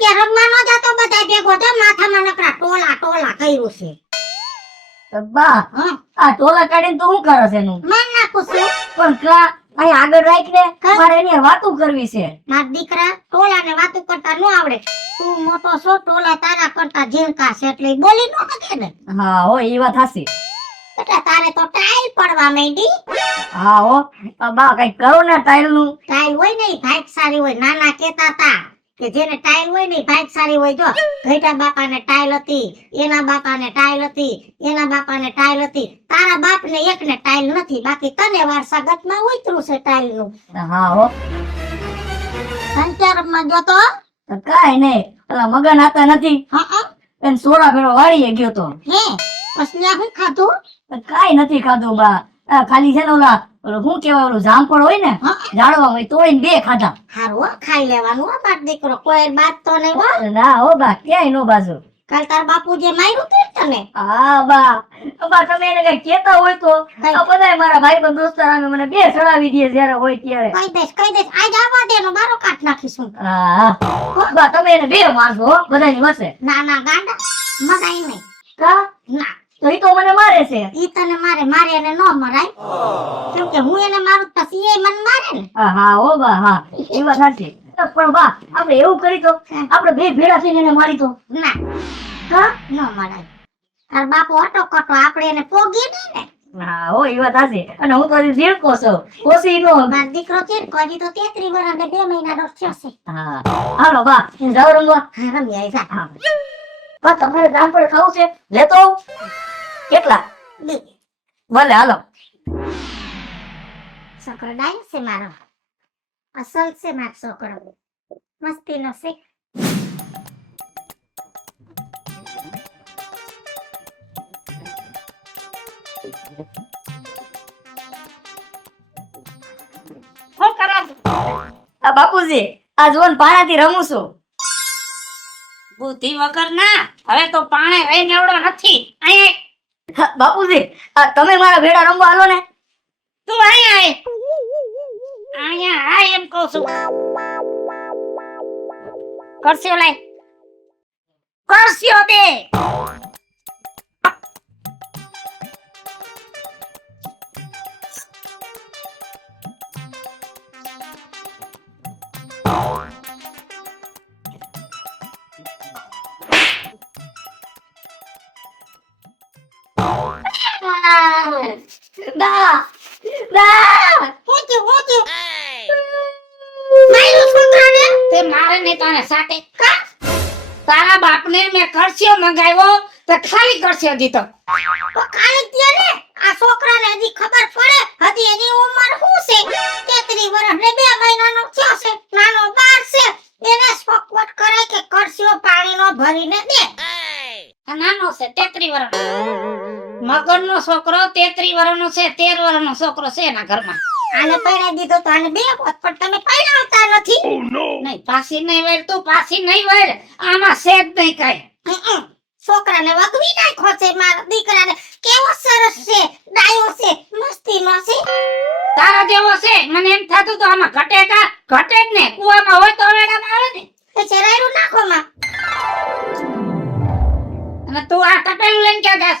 ત્યાં રમવા ન જાતો બધા ભેગો તો માથામાં નકરા ટોલા કર્યું છે. બા હા આ ટોલા કાઢીને તો શું કરે છે એનું? મન નાખું છું. પણ અહીં આગળ રાખ ને, મારે એની વાતું કરવી છે. મારા દીકરા ટોલાને વાતું કરતા ન આવડે. તું મોટો છો, ટોલા તારા કરતા ઝીણકા છે એટલે ઈ બોલી ન શકે ને. હા હો, એ વાત હાચી. એટલે તારે તો ટાઈલ પડવા માંડી. હા હો, બા કઈ કરો ને ટાઈલ નું. ટાઈલ હોય ને ઈ ભાગ સારી હોય. નાના કેતા તા કે જેને ટાઈલ હોય ને ઈ ભાગ સારી હોય. જો ઘેટા બાપાને ટાઈલ હતી, એના બાપાને ટાઈલ હતી, એના બાપાને ટાઈલ હતી. તારા બાપને એકને ટાઈલ નથી, બાકી તને વારસાગતમાં ઉતરું છે ટાઈલ નું. હા હો, સંચારમાં જો તો કાઈ નહીં. પેલા મગન આતા નથી, હા એને સોડા ભેળો વાળીએ ગયો તો. હે પછી આ શું ખાધું? કાઈ નથી ખાધું બા. ખાલી છે ને ઓલું શું કેવાય, ઓલું જામફળ હોય ને, હા. ઝાડવા હોય તોડીને 2 ખાધા. હારું હો, ખાઈ લેવાનું હો મારો દીકરો, કોઈ બાત તો નહીં હો. ના હો બા, ક્યાંય નો બાજુ. કાલ તાર બાપુ જે માર્યું તું ને તને, હા બા તમે એને કઈ કેતા હોય તો આ બધાય મારા ભાઈબંધ દોસ્તાર અમે મને 2 ચડાવી દે જ્યારે હોય ત્યારે. કહી દઈશ આજ આવવા દે નો બારો કાઢ નાખીશું. હા બા, તમે એને 2 મારશો હો બધાની વસે. ના ગાંડા મરાય નહીં. કા ના તો ઈ તો મને મારે છે. ઈ તને મારે એને ન મરાય. કેમ કે હું એને મારું પછી એ મને મારે ને. હા હો બા, હા એ વાત સાચી. પણ બા આપણે એવું કરી તો આપણે 2 ભેળા થઈને એને મારી તો. ના હા ન મરાય. તાર બાપુ અટો કટો આપણે એને પોગી નહીં ને. હા હો, એ વાત સાચી. અને હું તો હજી ઝીણકો છું, કોસી નો. મારો દીકરો છે ને હજી તો 33 વર્ષ ને 2 મહિનાનો થયો છે. હા હાલો બા, હું જાઉં રમવા. હા રમી આવી જા. હા બા, તમારે જામફળ ખાવું છે? લેતો આવું? કેટલા? દી ભલે હાલો. છોકરો ડાયો છે મારો, અસલ છે મારો છોકરો, મસ્તીનો છે. હું કરા આ બાપુજી, આ જોન પાણાથી રમું છું. બુદ્ધિ વગર ના, હવે તો પાણે રહી નેવડો નથી. અહીં હા, બાપુજી તમે મારા ભેડા રમવા હાલો ને. તું અહીંયા આય એમ કહું છું. કરસ્યો લાય, કરસ્યો દે. દા દા ઊંચું માર્યું છોકરાને. તે મારે ને તને સાટે કા? તારા બાપને મેં કરસ્યો મંગાવ્યો તો ખાલી કરસ્યો દીધો. તો ખાલી જ દે ને. આ છોકરાને હજી ખબર પડે, હજી એની ઉંમર શું છે? 33 વર્ષ ને 2 મહિનાનો થયો છે, નાનો બાર છે. એને શોકવટ કરાય કે કરસ્યો પાણીનો ભરીને દે. આ નાનો છે 33 વર્ષ. મગનનો છોકરો 33 વર્ષનો છે, 13 વર્ષનો છોકરો છે એના ઘરમાં. આને પૈણા દીધો તો આને 2 વખત, પણ તમે પૈણાવતા નથી. નહીં પાછી નહીં વેર, તું પાછી નહીં વેર. આમાં સેજ નહીં કાય. છોકરાને વગવી નાખ્યો છે. મારા દીકરાને કેવો સરસ છે, ડાયો છે, મસ્તીનો છે. તારા જેવો છે. મને એમ થાતું તો આમાં ઘટે જ ને. કુવામાં હોય તો વેડામાં આવે ને. એ ચરાયરું નાખો માં. અને તું આ તપેલું લઈને ક્યાં જાસ?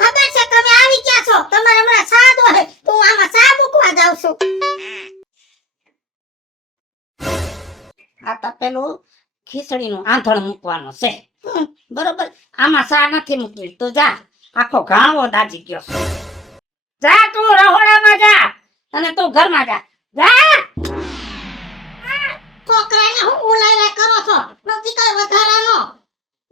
ખબર છે તમે આવી ગયા છો. તમારે હમણાં ચા દોહે, તો હું આમાં ચા મૂકવા જાઉં છું. આ તપેલું ખીચડીનું આંધણ મૂકવાનું છે. બરોબર, આમાં ચા નથી મૂકવી. તું જા, આખો ઘાણો દાજી ગયો. જા તું રહોડામાં જા, અને તું ઘરમાં જા. જા. છોકરાને હું ઉલાયલા કરો છો? નથી કઈ વધારાનો.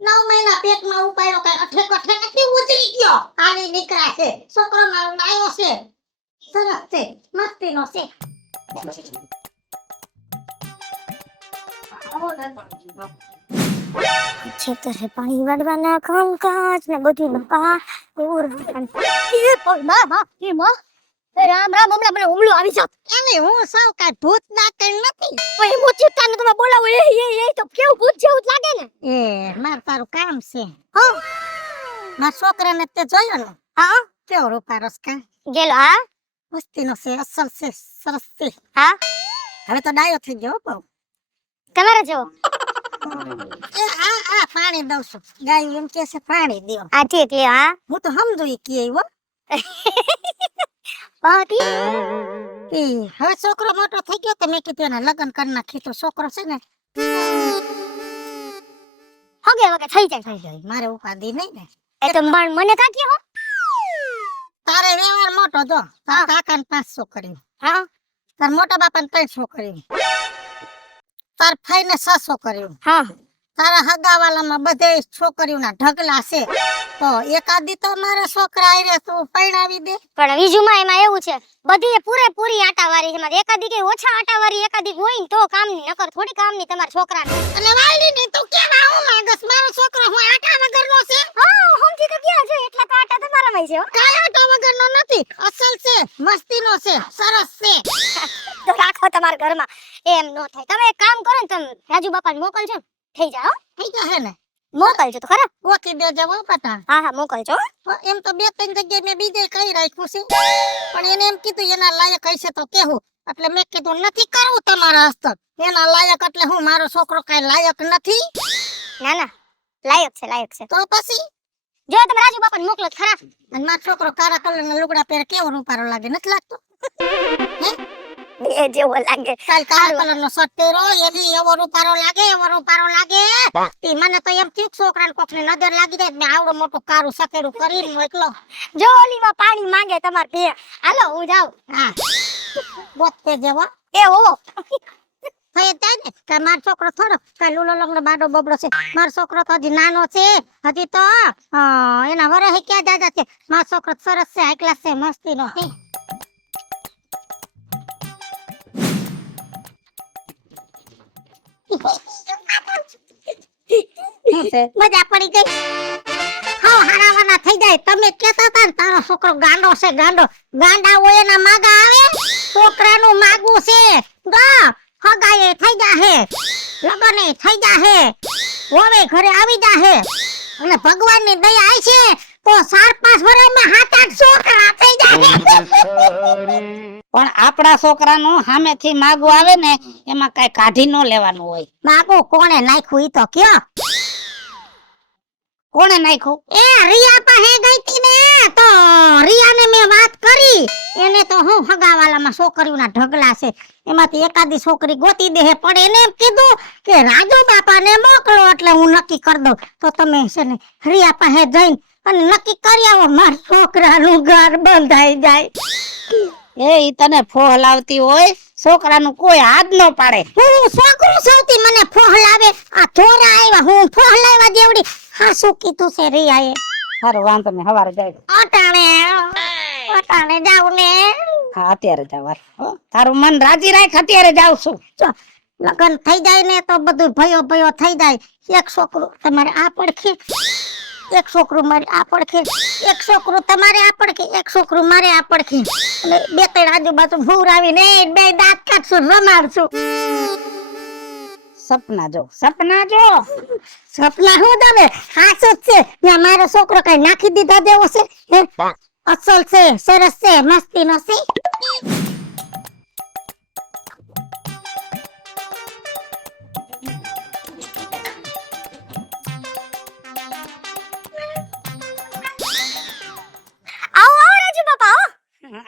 9 મહિના પેટમાં ઉપાડ્યો, કઈ અઠે કઠે નથી ઉતરી ગયો. આની દીકરા છે, છોકરો મારો ડાયો છે, સરસ છે, મસ્તીનો છે. ખેતરે પાણી વાળવાના કામકાજ ને બધું બાપા રામ રામ. હમણાં મને હુમલો આવી જાત. એને હું સૌ કાઈ ભૂત ના કઈ નથી. પણ હું ચિત્તાને તમે બોલાવો એ તો કેવું ભૂત જેવું જ લાગે ને. એ માર તારું કામ છે. હા મારા છોકરાને તે જોયો ને? હા કેવો રૂપારસ કા? ગેલો. હા મસ્તીનો છે, અસલ છે, સરસ છે. હા હવે તો ડાયો થઈ ગયો બહુ. તમારે જેવો. એ આ પાણી દઉં છું. ગાય એમ કે છે પાણી દ્યો. આ ઠીક લે હા હું તો સમજુ ઈ કે હો. પાટી એ હવે છોકરો મોટો થઈ ગયો તો મેં કીધું એના લગ્ન કરી નાખી તો છોકરો છે ને હગે વગે થઈ જાય મારે ઉપાધિ નહીં ને. એ તો પણ મને કાકી હો તારે વ્યવહાર મોટો જો તારા કાકાને 5 છોકરીઓ, હા તાર મોટા બાપાને 3 છોકરીઓ, તાર ફાઈને 6 છોકરીઓ, હા તારા હગાવાલામાં બધે છોકરીઓના ઢગલા છે. તો એકાદી તો મારા છોકરા આયરે તું પરણાવી દે. પણ બીજુંમાં એમાં એવું છે બધી પૂરેપૂરી આટાવારી છે મારે એકાદી કે ઓછા આટાવારી એકાદી હોય ને તો કામની નકર થોડી કામની તમારા છોકરાને. અને વાલી ની તું કેવા હું માંગસ મારો છોકરો હું આટા વગરનો છે? હા સમજી તો ગયા છે એટલા તો આટા તમારામાં છે હો. કાય આટા વગરનો નથી, અસલ છે, મસ્તીનો છે, સરસ છે. તો રાખો તમારા ઘરમાં એમ નો થાય. તમે એક કામ કરો ને તમે રાજુ બાપાને મોકલજો ને, થઈ જાય હો. થઈ જશે ને? મોકલજો તો ખરા. ગોતી દેજે હો પટા. હા હા મોકલજો હો. એમ તો 2-3 જગ્યાએ મેં બીજે કઈ રાખ્યું છે પણ એને એમ કીધું એના લાયક હશે તો કેવું. એટલે મેં કીધું નથી કરવું તમારા હસ્તક. એના લાયક એટલે હું મારો છોકરો કઈ લાયક નથી. ના ના લાયક છે તો પછી જો તમે રાજુ બાપાને મોકલો તો ખરા. અને મારો છોકરો કાળા કલરના લુગડા પહેરે કેવો રૂપારો લાગે નથી લાગતો? એ જેવો લાગે કાલ કાળા કલરનો શર્ટ પહેરો એની એવો રૂપારો લાગે. ઈ મને તો એમ થયું છોકરાને કોકની નજર લાગી જાય મેં આવડો મોટો કારું સકેડું કરીને મોકલો. જો ઓલીમાં પાણી માંગે તમાર બે હાલો હું જાઉં. હા બોતે જેવો એ હો થઈ જાય ને કે મારો છોકરો થોડો કઈ લુલો લંગડો બાડો બબડો છે. મારો છોકરો તો હજી નાનો છે, હજી તો એના વરહે ક્યાં દાદા છે. મારો છોકરો સરસ છે, હાઈ ક્લાસ છે, મસ્તીનો છે. મજા પડી ગઈ. હા હારાવાના થઈ જાય. તમે કહેતા હતા ને તારો છોકરો ગાંડો છે ગાંડા હોય એના માગા આવે. છોકરાનું માગું છે ગા હગાએ થઈ જાહે, લગને થઈ જાહે, હોવે ઘરે આવી જાહે. અને ભગવાનની દયા આઈ છે તો 4-5 વર્ષમાં 7-8 છોકરા થઈ જાહે. પણ આપણા છોકરાનું સામેથી માગું આવે ને એમાં કઈ કાઢી ન લેવાનું હોય. માગું કોણે નાખ્યું ઈ તો કયો. કોણે નાખ્યું? એ રિયા પાસે ગઈ તી ને તો રિયાને મેં વાત કરી. એને તો હું હગાવાલામાં છોકરીઓના ઢગલા છે એમાંથી એકાદી છોકરી ગોતી દે પણ એને એમ કીધું કે રાજુ બાપાને મોકલો એટલે હું નક્કી કરી દઉં. તો તમે છે ને રિયા પાસે જઈને અને નક્કી કરી આવો મારા છોકરાનું ઘર બંધાઈ જાય. ઈ તને ફોહ લાવતી હોય, છોકરાનું કોઈ હાથ ન પાડે. હું છોકરું સૌથી મને ફોહ લાવે. આ ચોરા આવ્યા હું ફોહ લાવ્યા જેવડી હાસુ કીધું છે રિયાએ. હારું વાંધો ને હવારે જાય. અટાણે જાવ ને. હા અત્યારે જવા. તારું મન રાજી રાખ, અત્યારે જાવ છું. જો લગન થઈ જાય ને તો બધું ભયો થઈ જાય. એક છોકરું તમારે આ પડખે, એક છોકરું મારે આ પડખે, એક છોકરું તમારે આ પડખે, એક છોકરું મારે આ પડખે. અને 2-3 આજુબાજુ ભૂરાવીને 2 દાંત કાઢશું રમાડશું. સપના જો સપના હું તમે હાસુ જ છે. ત્યાં મારો છોકરો કઈ નાખી દીધા જેવો છે હે? અસલ છે, સરસ છે, મસ્તીનો છે. આવો રાજુ બાપા આવો.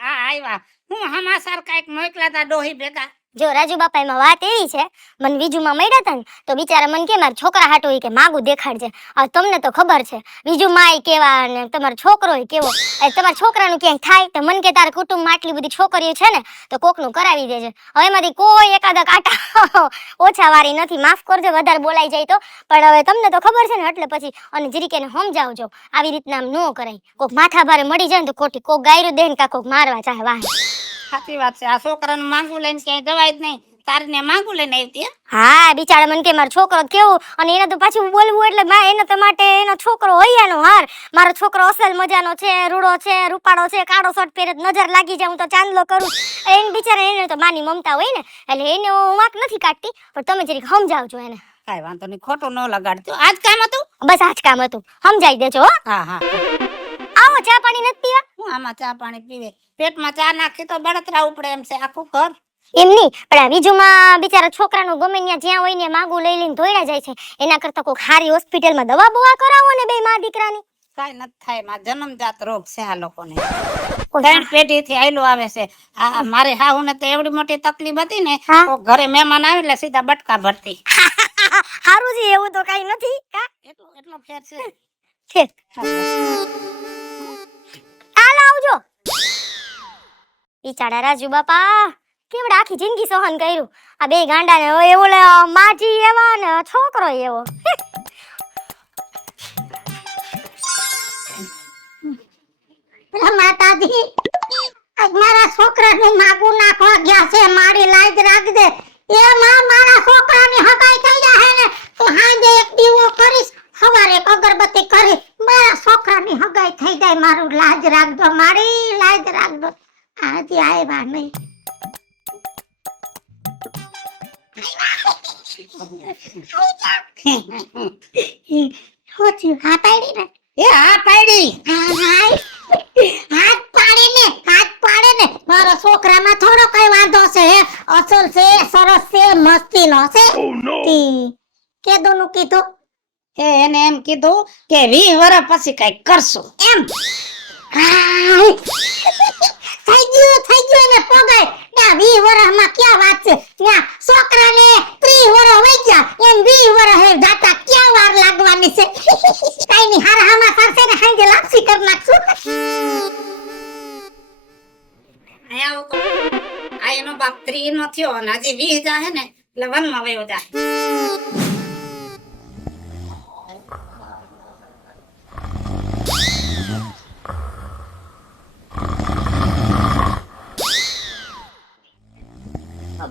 આ આવ્યા. હું હમાસાર કઈક મોકલા તા ડોહી ભેગા. જો રાજુ બાપા એમાં વાત એવી છે મને બીજુમાં મળ્યા હતા ને તો બિચારા મને કે મારા છોકરા હાટુ ઈ કે માગું દેખાડજે. હવે તમને તો ખબર છે બીજું માય કેવા ને તમારો છોકરો કેવો. તમારા છોકરાનું ક્યાંય થાય તો મને કે તારા કુટુંબમાં આટલી બધી છોકરીઓ છે ને તો કોકનું કરાવી દેજે. હવે એમાંથી કોઈ એકાદા કાંટા ઓછા વારી નથી, માફ કરજો વધારે બોલાઈ જાય તો. પણ હવે તમને તો ખબર છે ને એટલે પછી અને જરીક એને સમજાવજો આવી રીતના આમ ન કરાય. કોક માથા ભારે મળી જાય ને તો ખોટી કોક ગાયરું દે ને કા કોક મારવા ચાહે વાહે. સાચી વાત છે. આ છોકરાનું માંગું લઈને ક્યાંય જવાય જ નહીં. તારે ને માંગું લઈને આવી. હા બિચારા મને કે મારો છોકરો કેવું અને એને તો પાછું બોલવું એટલે એના તો માટે એનો છોકરો હૈયાનો હાર. મારો છોકરો અસલ મજાનો છે, રૂડો છે, રૂપાળો છે, કાળો શર્ટ પહેરે નજર લાગી જાય હું તો ચાંદલો કરું. એને બિચારા એને તો માની મમતા હોય ને એટલે એને હું વાંક નથી કાઢતી પણ તમે જરીક સમજાવજો એને. કાઈ વાંધો નહીં, ખોટું ન લગાડજો. આજ કામ હતું? બસ આજ કામ હતું, સમજાઈ દેજો હો. હા આવો ચા પાણી નથી પીવા? હું આમાં ચા પાણી પીવે. પેટમાં ચા નાખી તો બળતરા ઉપડે એમ છે આખું ઘર. એમ નહીં, પણ આ બીજુમાં બિચારા છોકરાનું ગમે ત્યાં જ્યાં હોય ને માગું લઈ લઈને ધોઈડા જાય છે. એના કરતા કોઈક સારી હોસ્પિટલમાં દવા બવા કરાવો ને બે માં દીકરાની. કાઈ નથી થાય, માં જન્મજાત રોગ છે આ લોકોને. 3 પેઢીથી આયલું આવે છે. આ મારે હાહુને તો એવડી મોટી તકલીફ હતી ને, હા. તો ઘરે મહેમાન આવે એટલે સીધા બટકા ભરતી. હારું છે, એવું તો કઈ નથી. એટલો ફેર છે. છે હાલ આવજો. બિચારા રાજુ બાપા કેવડા આખી જિંદગી સહન કર્યું. આ બે ગાંડાને હોય ઓલે માજી એવા ને છોકરો એવો. માતાજી આજ મારા છોકરાનું માગું નાખવા ગયા છે, મારી લાજ રાખ દે. એ માં મારા છોકરાની હગાઈ થઈ જાય ને તો હાંજે એક દીવો કરીશ, સવારે એક અગરબત્તી કરી, મારા છોકરાની હગાઈ થઈ જાય. મારું લાજ રાખજો, મારી લાજ રાખજો. આજે આવ્યા નહીં. હોતી હા પાડી ને. એ હા પાડી. હાથ પાડે ને મારા છોકરામાં થોડો કઈ વાંધો છે. અસલ છે, સરસ છે, મસ્તીનો છે. કેદોનું કીધું એને એમ કીધું કે 20 વર્ષ પછી કઈ કરશું એમ. થઈ ગયું ને પગાય. ત્યાં 20 વર્ષમાં ક્યાં વાત છે, ત્યાં છોકરાને 30 વર્ષ વઈ ગયા, એમ 20 વર્ષ હે જાતા ક્યાં વાર લાગવાની છે. કઈ ની હારા હામા કરશે ને હાંજે લાપસી કર નાખશું. આ એનો બાપ 3 નો થયો અને હજી 20 જાહે ને એટલે 1 માં વયો જાય.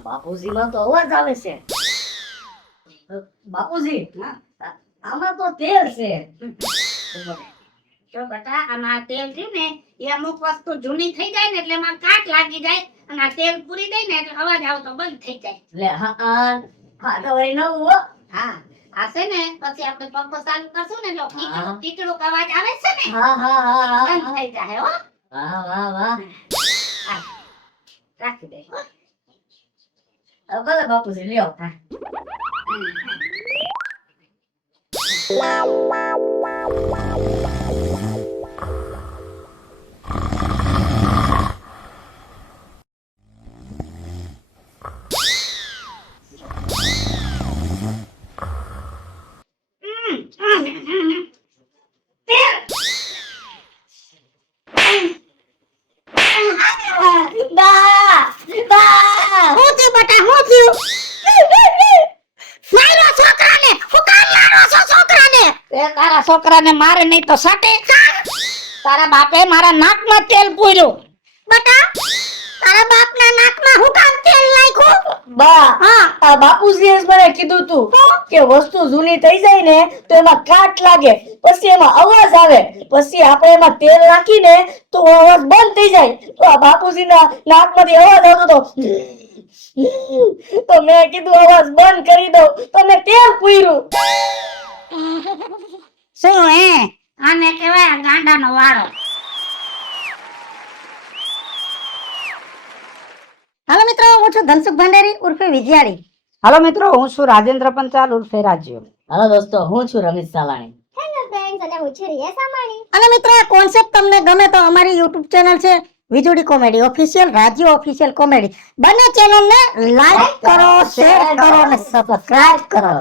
બાપુજીમાં તો અવાજ આવે છે. બાપુજી આમાં તો તેલ છે. જો બેટા આમાં તેલ છે ને એ અમુક વસ્તુ જૂની થઈ જાય ને એટલે એમાં કાટ લાગી જાય અને આ તેલ પૂરી દઈ ને એટલે અવાજ આવતો બંધ થઈ જાય. લે હા તો વળી નવું હો. હા આ છે ને પછી આપણે પંખો ચાલુ કરશું ને એટલે ટીકડું અવાજ આવે છે ને હા બંધ થઈ જાય. હો વાહ રાખી દે. ભલે બાપુજી લ્યો. હું થયું બેટા, હું થયું? મારો છોકરાને હું કામ મારો છો છોકરાને? તે તારા છોકરાને મારે નહીં તો સાટે. તારા બાપે મારા નાકમાં તેલ પૂર્યું. બેટા તારા બાપના નાકમાં હું કામ તેલ નાખ્યું? બા હા આ બાપુજીએ જ મને કીધું તું કે વસ્તુ જૂની થઈ જાય ને તો એમાં કાટ લાગે, પછી એમાં અવાજ આવે, પછી આપણે એમાં તેલ નાખીને તો અવાજ બંધ થઈ જાય. તો આ બાપુજીના નાકમાંથી અવાજ આવતો તો મેં કીધું અવાજ બંધ કરી દઉં તો મેં તેલ પૂર્યું. શું હે આને કહેવાય ગાંડાનો વારો. હાલો મિત્રો, હું છું ધનસુખ ભંડારી ઉર્ફે વિજયાળી. હાલો મિત્રો, હું છું રાજેન્દ્ર પંચાલ ઉર્ફે રાજ્યો. હાલો દોસ્તો, હું છું રમેશ સાલાણી. હેલો ફ્રેન્ડ્સ, અને હું છું રિયા સામાણી. અને મિત્રો આ કોન્સેપ્ટ તમને ગમે તો અમારી YouTube ચેનલ છે વીજળી કોમેડી ઓફિશિયલ, રાજ્યો ઓફિશિયલ કોમેડી. બંને ચેનલને લાઈક કરો, શેર કરો અને સબસ્ક્રાઇબ કરો.